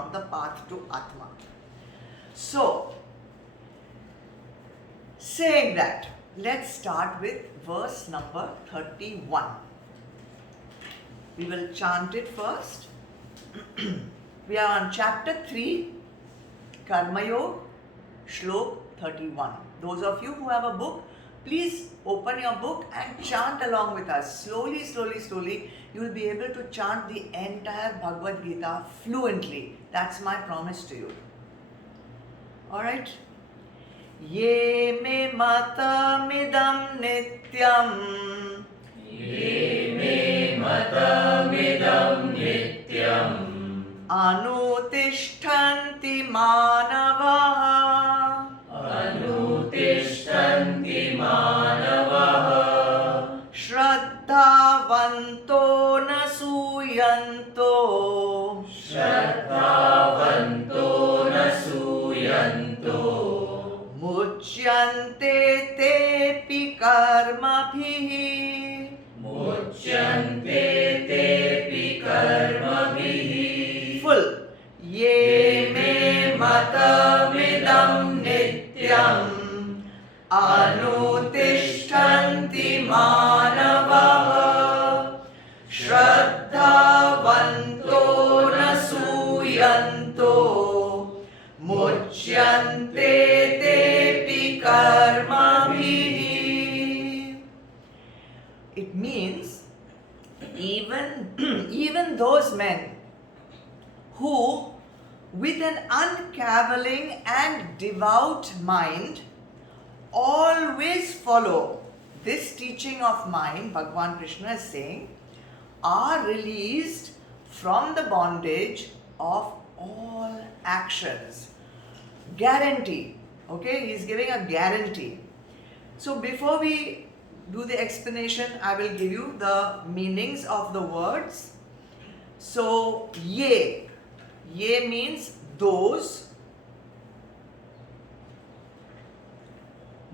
from the path to Atma. So, saying that, let's start with verse number 31. We will chant it first. We are on chapter 3, Karma Yoga, Shlok 31. Those of you who have a book, please open your book and chant along with us. Slowly, slowly, slowly, you will be able to chant the entire Bhagavad Gita fluently. That's my promise to you. Alright? Ye me matamidam nityam. Ye me matamidam nityam. Anutishtanti manavaha. Anutishtanti manavaha. Shraddhavanto nasuyanto. Shraddhavanto nasuyanto. Muchyante tepi karmabhihi. Muchyante tepi karmabhihi. Full. Ye me matamidam nityam. Anutishtanti manavaha. Shraddhavanto nasuyanto. Muchyante tepi karmabhihi. It means even those men who with an uncavilling and devout mind always follow this teaching of mine, Bhagavan Krishna is saying, are released from the bondage of all actions. Guarantee. Okay, he is giving a guarantee. So before we do the explanation, I will give you the meanings of the words. So, ye. Ye means those.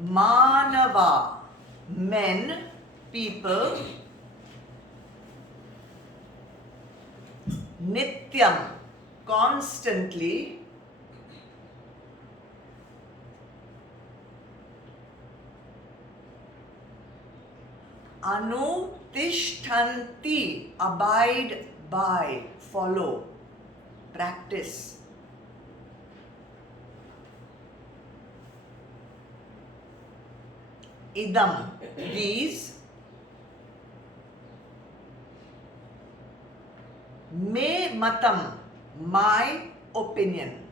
Manava, men, people. Nityam, constantly. Anutishtanti, abide by, follow, practice. Idam, these. Me matam, my opinion.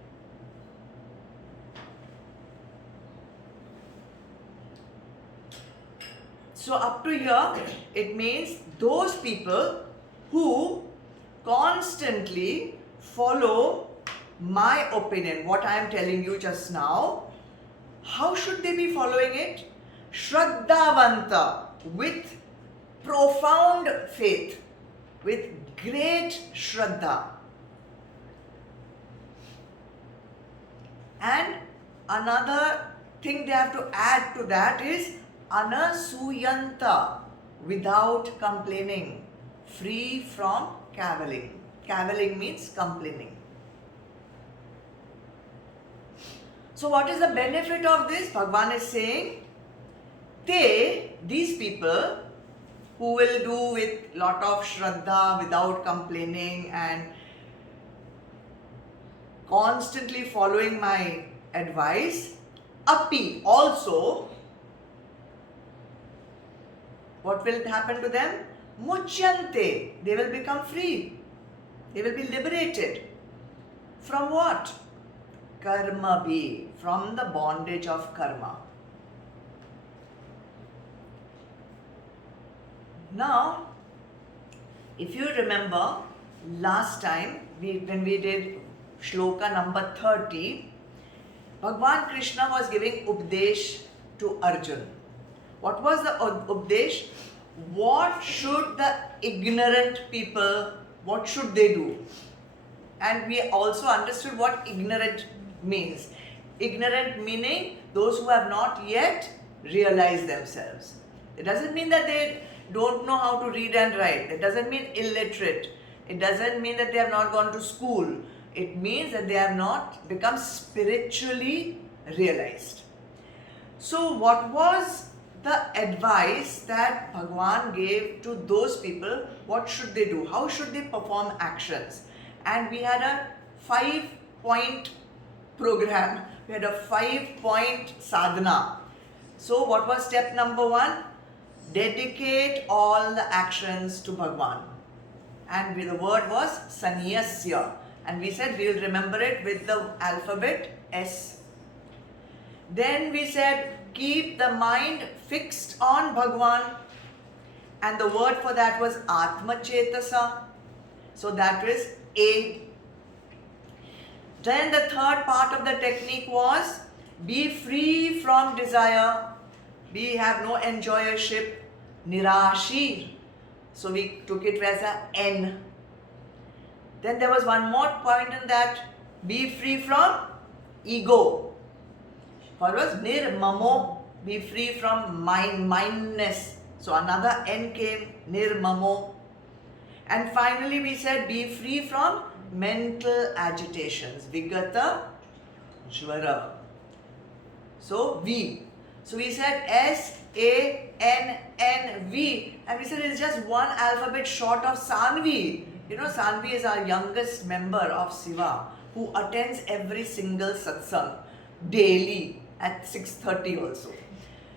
So up to here, it means those people who constantly follow my opinion, what I am telling you just now. How should they be following it? Shraddhavanta, with profound faith, with great Shraddha. And another thing they have to add to that is Anasuyanta, without complaining, free from cavilling. Cavilling means complaining. So what is the benefit of this? Bhagavan is saying, these people who will do with lot of Shraddha, without complaining and constantly following my advice, api, also, what will happen to them? Muchyante, they will become free. They will be liberated. From what? Karma bhi, from the bondage of karma. Now, if you remember, last time when we did shloka number 30, Bhagavan Krishna was giving Updesh to Arjun. What was the Updesh? What should the ignorant people, what should they do? And we also understood what ignorant means. Ignorant meaning those who have not yet realized themselves. It doesn't mean that they don't know how to read and write. It doesn't mean illiterate. It doesn't mean that they have not gone to school. It means that they have not become spiritually realized. So what was the advice that Bhagwan gave to those people? What should they do? How should they perform actions? And we had a 5-point program. We had a 5-point sadhana. So what was step number 1? Dedicate all the actions to Bhagwan. And the word was Sanyasya. And we said we'll remember it with the alphabet S. Then we said keep the mind fixed on Bhagwan. And the word for that was Atma Chetasa. So that is A. Then the third part of the technique was be free from desire. We have no enjoyership. Nirashir. So we took it as a N. Then there was one more point in that. Be free from ego. What was Nirmamo? Be free from mindness. So another N came. Nirmamo. And finally we said be free from mental agitations. Vigata Jvara. So V. So we said S-A-N-N-V. And we said it's just one alphabet short of Sanvi. You know, Sanvi is our youngest member of Siva who attends every single satsang daily at 6:30 also.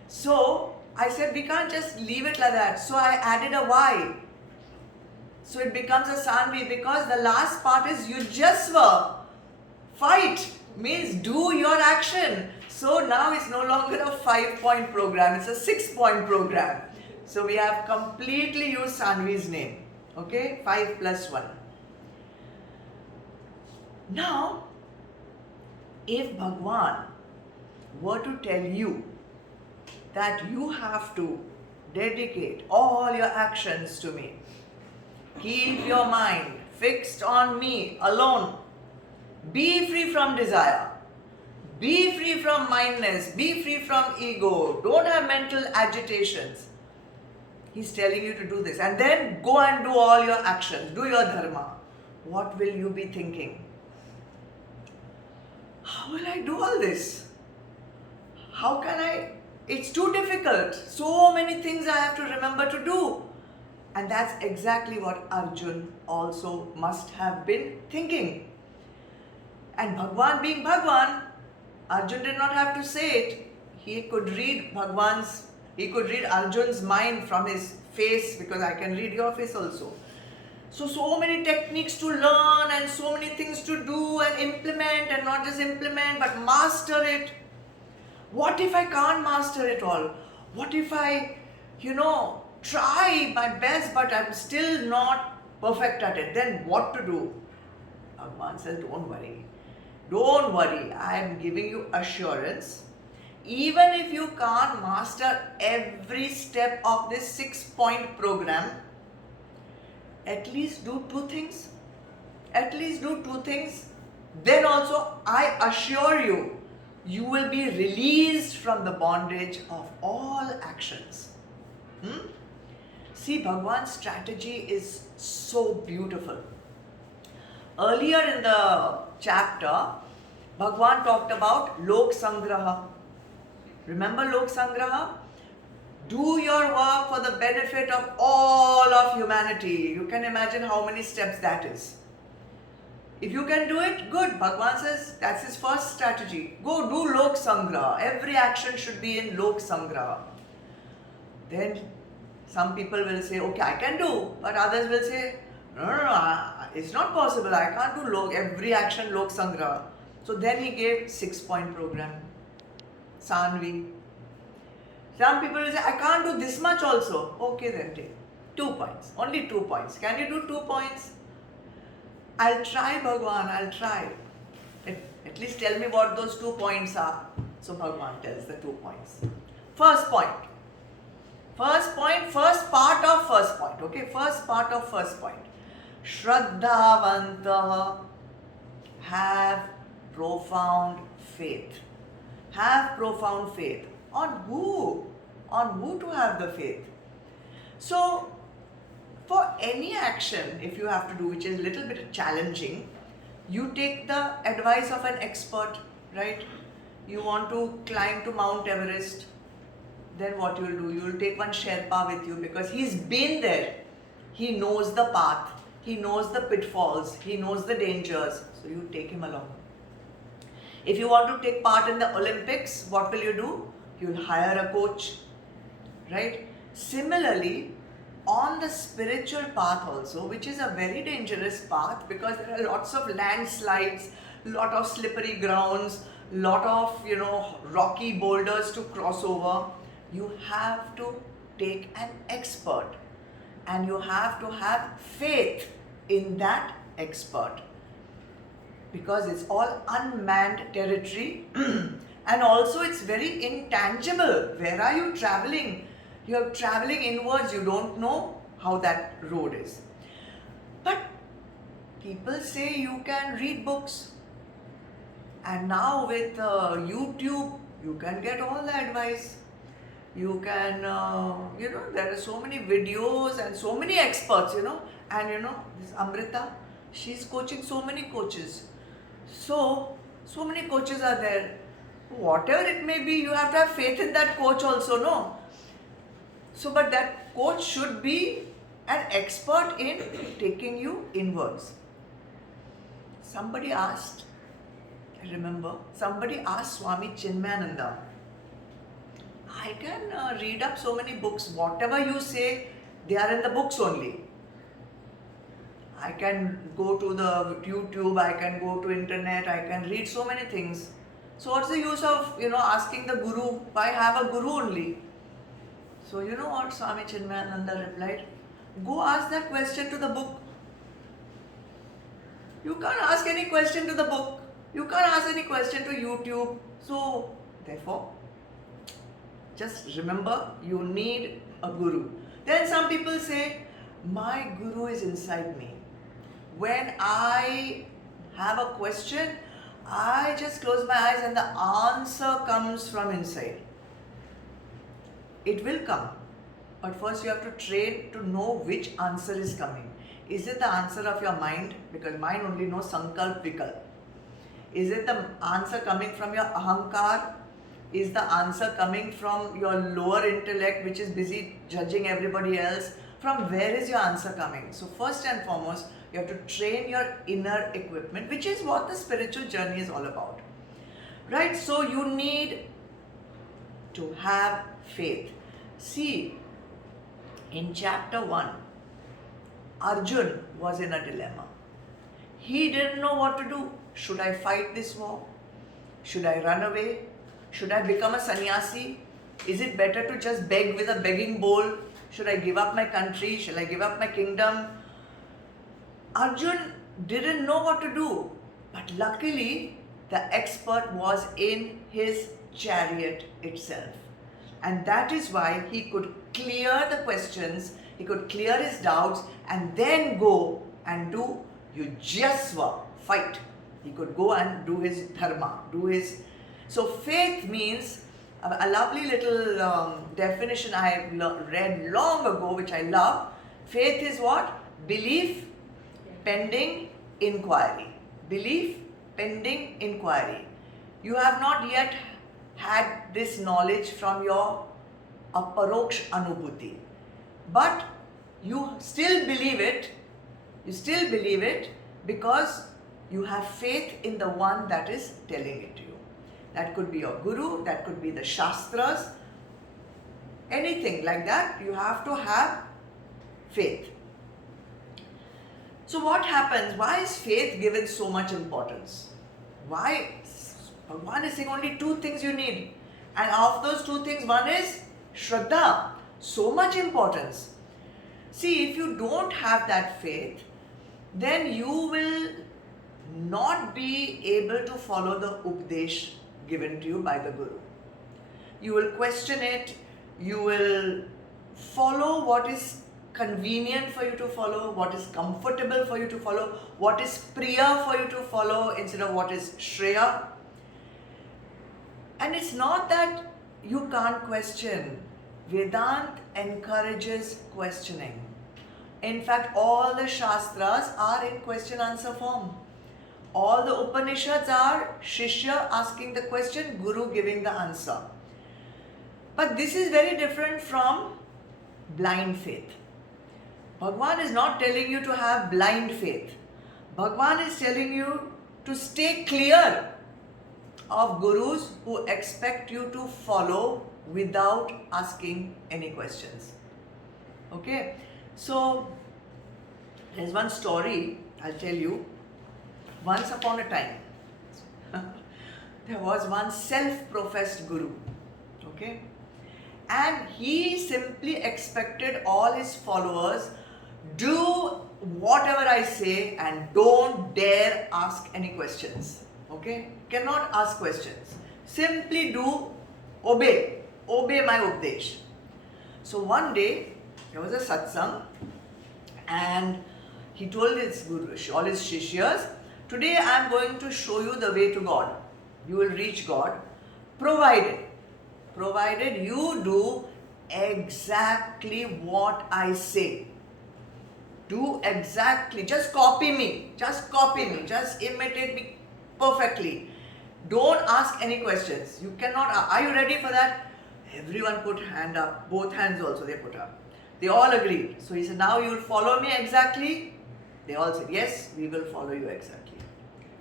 So I said we can't just leave it like that. So I added a Y. So it becomes a Sanvi because the last part is Yujasva. Fight means do your action. So now it's no longer a 5-point program, it's a 6-point program. So we have completely used Sanvi's name. Okay, 5 plus 1. Now, if Bhagwan were to tell you that you have to dedicate all your actions to me, keep your mind fixed on me alone, be free from desire, be free from mindness, be free from ego, don't have mental agitations. He's telling you to do this. And then go and do all your actions, do your dharma. What will you be thinking? How will I do all this? How can I? It's too difficult. So many things I have to remember to do. And that's exactly what Arjun also must have been thinking. And Bhagwan being Bhagwan, Arjun did not have to say it. He could read Arjun's mind from his face, because I can read your face also. So many techniques to learn and so many things to do and implement, and not just implement but master it. What if I can't master it all? What if I, try my best but I'm still not perfect at it? Then what to do? Bhagwan says, don't worry. Don't worry. I am giving you assurance. Even if you can't master every step of this 6-point program, at least do 2 things. At least do 2 things. Then also, I assure you, you will be released from the bondage of all actions. See, Bhagwan's strategy is so beautiful. Earlier in the chapter, Bhagwan talked about Lok Sangraha. Remember Lok Sangraha? Do your work for the benefit of all of humanity. You can imagine how many steps that is. If you can do it, good. Bhagwan says that's his first strategy. Go do Lok Sangraha. Every action should be in Lok Sangraha. Then some people will say, okay, I can do. But others will say, no, it's not possible. I can't do every action Lok Sangraha. So then he gave 6-point program. Sanvi. Some people will say, I can't do this much also. Okay, then take 2 points. Only 2 points. Can you do 2 points? I'll try, Bhagwan, I'll try. At least tell me what those 2 points are. So Bhagwan tells the 2 points. First point. First part of first point. Okay, first part of first point. Shraddhavantaha. Have profound faith. Have profound faith. On who? On who to have the faith? So, for any action, if you have to do, which is a little bit challenging, You take the advice of an expert, right? You want to climb to Mount Everest, then what you'll do? You'll take one Sherpa with you because he's been there. He knows the path, he knows the pitfalls, he knows the dangers. So you take him along. If you want to take part in the Olympics, what will you do? You'll hire a coach, right? Similarly, on the spiritual path also, which is a very dangerous path because there are lots of landslides, lot of slippery grounds, lot of rocky boulders to cross over. You have to take an expert and you have to have faith in that expert because it's all unmanned territory and also it's very intangible. Where are you traveling? You're traveling inwards, you don't know how that road is. But people say you can read books. And now with YouTube, you can get all the advice. You can, there are so many videos and so many experts, And this Amrita, she's coaching so many coaches. So many coaches are there. Whatever it may be, you have to have faith in that coach also, no? So, but that coach should be an expert in taking you inwards. Somebody asked Swami Chinmayananda, I can read up so many books, whatever you say, they are in the books only. I can go to the YouTube, I can go to internet, I can read so many things. So what's the use of, asking the guru? Why have a guru only? So you know what Swami Chinmayananda replied? Go ask that question to the book. You can't ask any question to the book. You can't ask any question to YouTube. So therefore, just remember you need a guru. Then some people say, my guru is inside me. When I have a question, I just close my eyes and the answer comes from inside. It will come. But first you have to train to know which answer is coming. Is it the answer of your mind? Because mind only knows sankalp vikalp. Is it the answer coming from your ahankar? Is the answer coming from your lower intellect which is busy judging everybody else? From where is your answer coming? So first and foremost, you have to train your inner equipment, which is what the spiritual journey is all about. Right? So you need to have faith. See, in chapter 1, Arjun was in a dilemma. He didn't know what to do. Should I fight this war? Should I run away? Should I become a sannyasi? Is it better to just beg with a begging bowl? Should I give up my country? Shall I give up my kingdom? Arjun didn't know what to do. But luckily, the expert was in his chariot itself. And that is why he could clear the questions, he could clear his doubts and then go and do yujyasva, fight. He could go and do his dharma, So faith means, a lovely little definition I have read long ago, which I love. Faith is what? Belief pending inquiry. Belief pending inquiry. You have not yet had this knowledge from your aparoksh anubhuti, but you still believe it. You still believe it because you have faith in the one that is telling it to you. That could be your guru, that could be the shastras, anything like that. You have to have faith. So what happens? Why is faith given so much importance? Why? Bhagwan is saying only two things you need. And of those two things, one is Shraddha. So much importance. See, if you don't have that faith, then you will not be able to follow the Updesh given to you by the Guru. You will question it, you will follow what is convenient for you to follow, what is comfortable for you to follow, what is priya for you to follow instead of what is shreya. And it's not that you can't question. Vedant encourages questioning. In fact, all the Shastras are in question answer form. All the Upanishads are Shishya asking the question, Guru giving the answer. But this is very different from blind faith. Bhagwan is not telling you to have blind faith. Bhagwan is telling you to stay clear of gurus who expect you to follow without asking any questions. Okay, so there's one story I'll tell you. Once upon a time, there was one self-professed guru. Okay, and he simply expected all his followers, do whatever I say and don't dare ask any questions. Okay, cannot ask questions. Simply do, obey my updesh. So one day there was a satsang, and he told his guru, all his shishyas, today I am going to show you the way to God. You will reach God, provided you do exactly what I say. Do exactly, just copy me, just imitate me perfectly. Don't ask any questions. You cannot, are you ready for that? Everyone put hand up, both hands also they put up. They all agreed. So he said, now you will follow me exactly? They all said, yes, we will follow you exactly.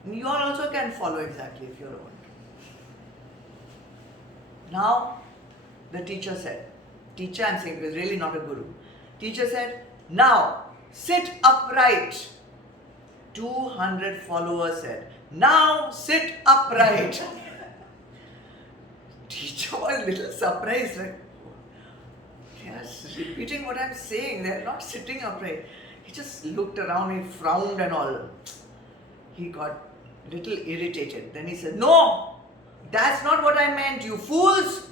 And you all also can follow exactly if you want. Now, the teacher said, I'm saying because really not a guru. Teacher said, now sit upright. 200 followers said, now sit upright. Teacher was a little surprised, like, they are repeating what I'm saying, they are not sitting upright. He just looked around, he frowned and all. He got a little irritated. Then he said, no, that's not what I meant, you fools.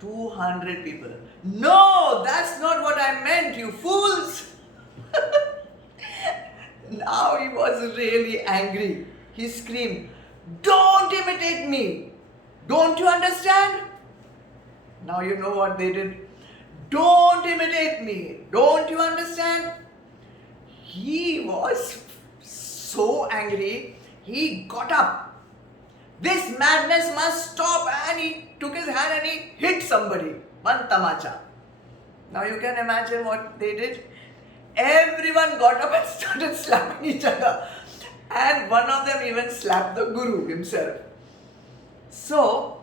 200 people. No, that's not what I meant, you fools. Now he was really angry. He screamed, don't imitate me. Don't you understand? Now you know what they did. Don't imitate me. Don't you understand? He was so angry. He got up. This madness must stop, and he took his hand and he hit somebody. One tamacha. Now you can imagine what they did. Everyone got up and started slapping each other. And one of them even slapped the guru himself. So,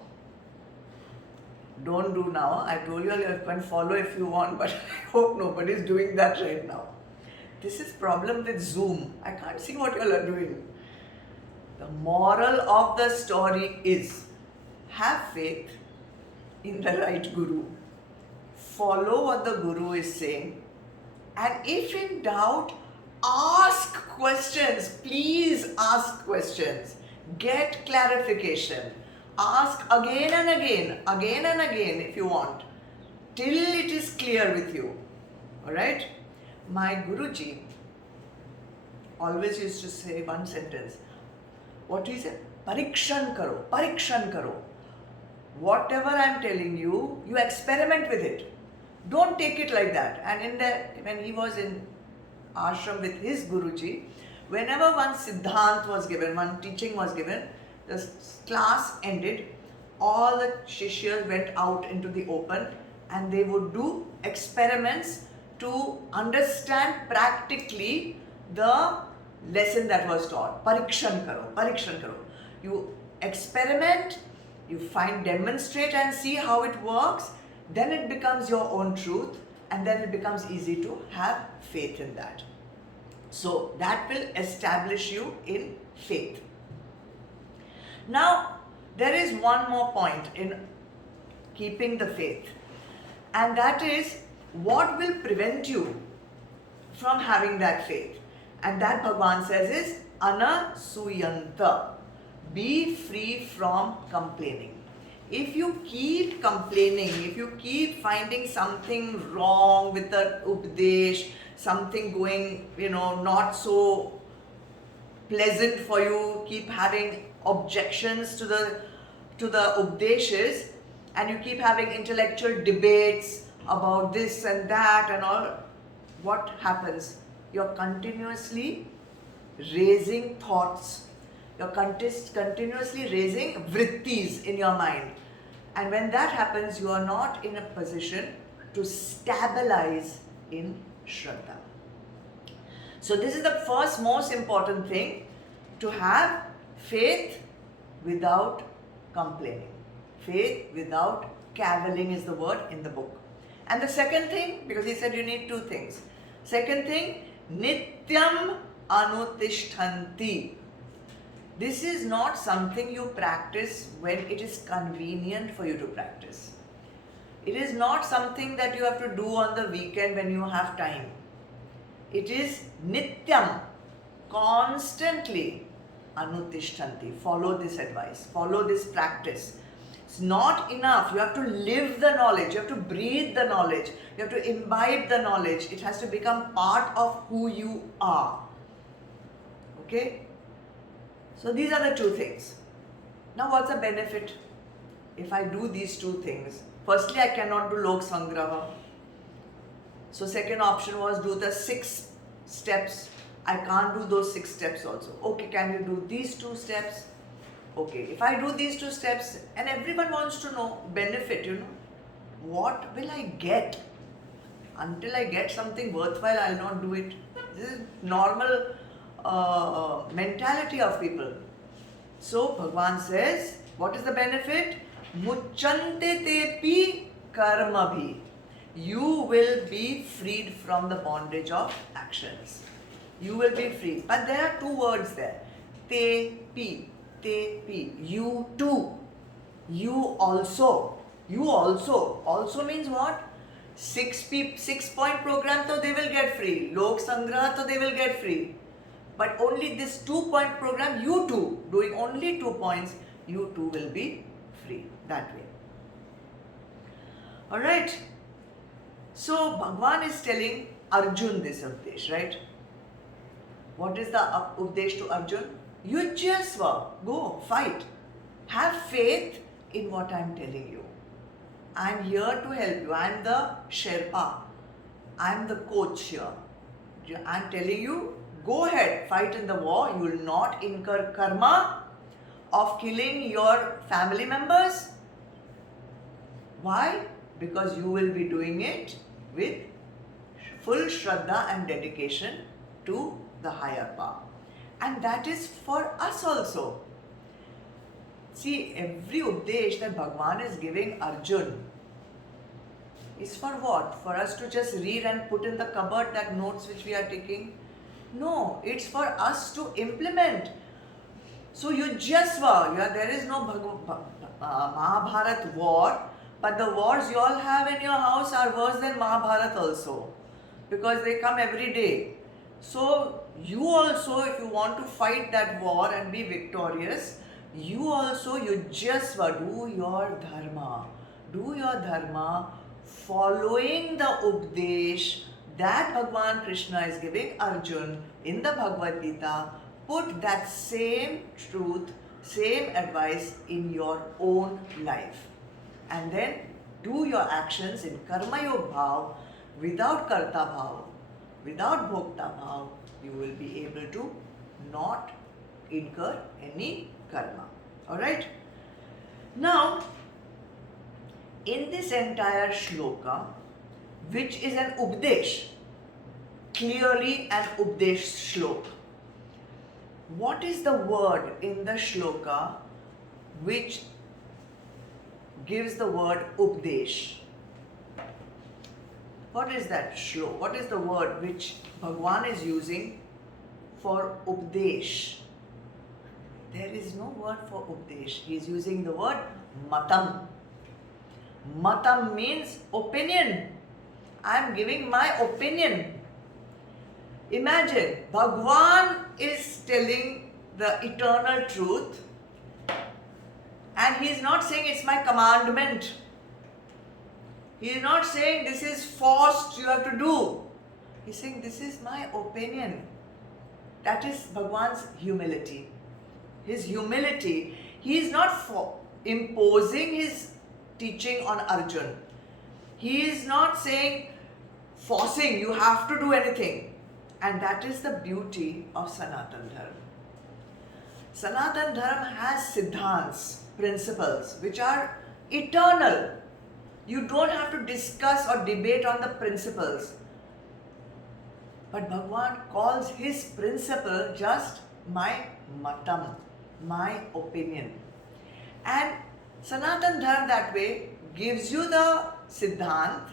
don't do now. I told you you can follow if you want, but I hope nobody is doing that right now. This is problem with Zoom. I can't see what you all are doing. The moral of the story is, have faith in the right guru. Follow what the guru is saying. And if in doubt, ask questions. Please ask questions. Get clarification. Ask again and again if you want, till it is clear with you. Alright? My Guruji always used to say one sentence. What do you say? Parikshan karo. Whatever I am telling you, you experiment with it. Don't take it like that. And when he was in ashram with his Guruji, whenever one siddhant was given, one teaching was given, the class ended, all the shishyas went out into the open and they would do experiments to understand practically the lesson that was taught. Parikshan karo. You experiment, you demonstrate and see how it works, then it becomes your own truth, and then it becomes easy to have faith in that. So that will establish you in faith. Now, there is one more point in keeping the faith, and that is what will prevent you from having that faith. And that Bhagwan says is anasuyanta. Be free from complaining. If you keep complaining, if you keep finding something wrong with the updesh, something going, not so pleasant for you, keep having objections to the updeshes, and you keep having intellectual debates about this and that and all, what happens? You're continuously raising thoughts. You're continuously raising vrittis in your mind. And when that happens, you are not in a position to stabilize in Shraddha. So this is the first most important thing, to have faith without complaining. Faith without cavilling is the word in the book. And the second thing, because he said you need two things. Second thing, nityam anutishtanti. This is not something you practice when it is convenient for you to practice. It is not something that you have to do on the weekend when you have time. It is nityam, constantly anutishtanti. Follow this advice, follow this practice. It's not enough. You have to live the knowledge, you have to breathe the knowledge, you have to imbibe the knowledge. It has to become part of who you are. Okay? So these are the two things. Now what's the benefit if I do these two things? Firstly, I cannot do Lok Sangraha. So second option was do the 6 steps. I can't do those 6 steps also. Okay, can you do these 2 steps? Okay, if I do these 2 steps, and everyone wants to know benefit, what will I get? Until I get something worthwhile, I'll not do it. This is normal mentality of people. So Bhagwan says, what is the benefit? Muchante tepi karma bhi. You will be freed from the bondage of actions. You will be freed. But there are 2 words there. Tepi. Tepi. You too. You also. You also. Also means what? 6-point program, so they will get free. Lok Sangraha, so they will get free. But only this 2-point program, you too, doing only 2 points, you too will be free. That way. Alright. So Bhagwan is telling Arjun this Updesh, right? What is the Updesh to Arjun? Yujyasva. Go, fight. Have faith in what I am telling you. I am here to help you. I am the Sherpa. I am the coach here. I am telling you, go ahead, fight in the war. You will not incur karma of killing your family members. Why? Because you will be doing it with full Shraddha and dedication to the higher power. And that is for us also. See, every Updesh that Bhagwan is giving Arjun is for what? For us to just read and put in the cupboard that notes which we are taking? No, it's for us to implement. So Yujyasva, there is no Mahabharat war, but the wars you all have in your house are worse than Mahabharat also, because they come every day. So you also, if you want to fight that war and be victorious, you also Yujyasva, do your dharma. Do your dharma following the Updesh that Bhagwan Krishna is giving Arjun in the Bhagavad Gita. Put that same truth, same advice in your own life. And then do your actions in Karma Yog Bhav, without Karta Bhav, without Bhokta Bhav. You will be able to not incur any karma. Alright? Now, in this entire shloka, which is an Updesh, clearly an Updesh shlok, what is the word in the shloka which gives the word Updesh? What is that shlok? What is the word which Bhagwan is using for Updesh? There is no word for Updesh. He is using the word Matam. Matam means opinion. I am giving my opinion. Imagine, Bhagwan is telling the eternal truth, and he is not saying it's my commandment. He is not saying this is forced, you have to do. He is saying this is my opinion. That is Bhagwan's humility. His humility, he is not imposing his teaching on Arjun. He is not saying, forcing, you have to do anything. And that is the beauty of Sanatan Dharma. Sanatan Dharma has siddhants, principles, which are eternal. You don't have to discuss or debate on the principles. But Bhagwan calls his principle just my matam, my opinion. And Sanatan Dharma that way gives you the siddhant,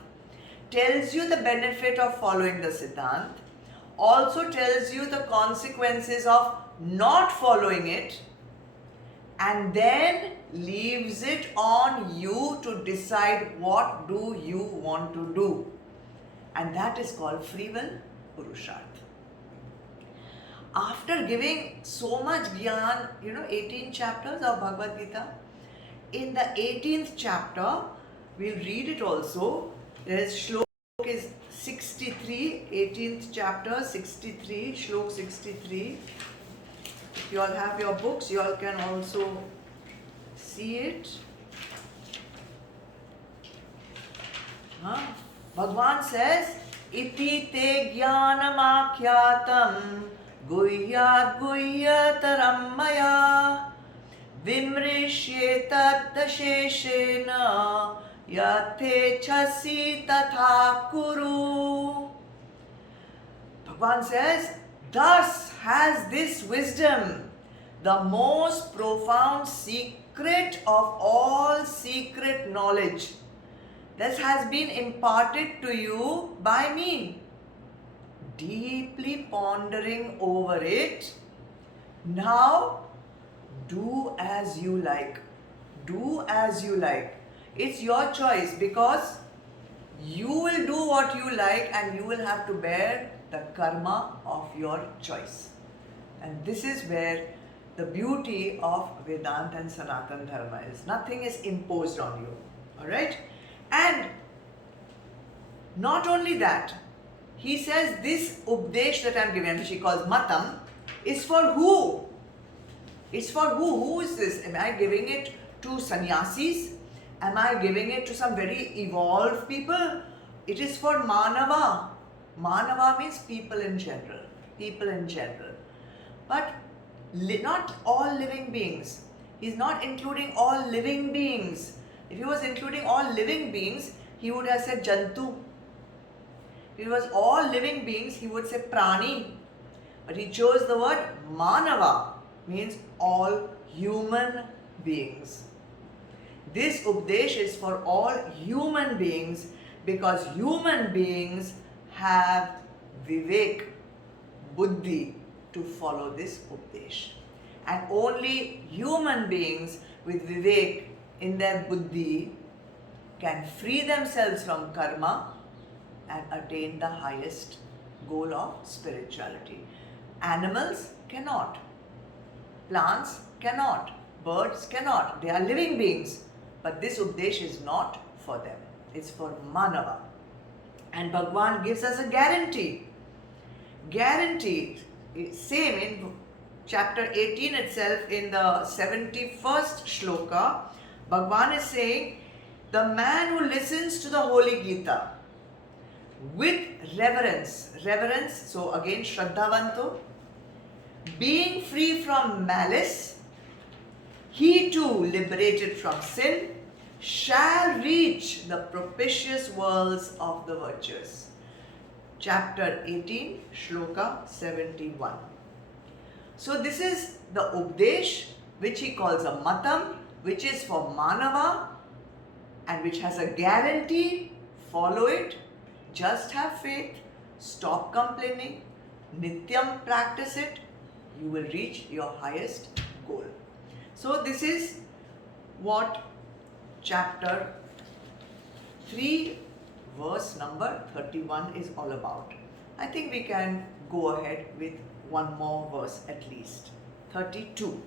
tells you the benefit of following the siddhant, also tells you the consequences of not following it, and then leaves it on you to decide what do you want to do. And that is called free will purusharth. After giving so much gyan, 18 chapters of Bhagavad Gita, in the 18th chapter, we'll read it also. There is shlok is 63, 18th chapter 63, shlok 63. If you all have your books, you all can also see it. Bhagwan says, Iti te jnanamakhyatam guhyat guhyataram maya vimrishetat dasheshena yate chasi tatha kuru. Bhagwan says, thus has this wisdom, the most profound secret of all secret knowledge. This has been imparted to you by me. Deeply pondering over it, now do as you like. Do as you like. It's your choice, because you will do what you like and you will have to bear the karma of your choice. And this is where the beauty of Vedanta and Sanatan Dharma is. Nothing is imposed on you. Alright? And not only that, he says this Updesh that I am giving, which he calls Matam, is for who? It's for who? Who is this? Am I giving it to sannyasis? Am I giving it to some very evolved people? It is for Manava. Manava means people in general. People in general. But not all living beings. He's not including all living beings. If he was including all living beings, he would have said Jantu. If it was all living beings, he would say Prani. But he chose the word Manava, means all human beings. This Updesh is for all human beings, because human beings have Vivek, Buddhi, to follow this Updesh. And only human beings with Vivek in their Buddhi can free themselves from karma and attain the highest goal of spirituality. Animals cannot. Plants cannot. Birds cannot. They are living beings. But this Updesh is not for them. It's for Manava. And Bhagwan gives us a guarantee. Guarantee. Same in chapter 18 itself, in the 71st shloka, Bhagwan is saying, the man who listens to the Holy Gita with reverence, so again Shraddhavanto, being free from malice, he too liberated from sin, shall reach the propitious worlds of the virtuous. Chapter 18, Shloka 71. So this is the Updesh, which he calls a Matam, which is for Manava and which has a guarantee. Follow it, just have faith, stop complaining, Nityam practice it, you will reach your highest goal. So this is what chapter 3 verse number 31 is all about. I think we can go ahead with one more verse at least. 32.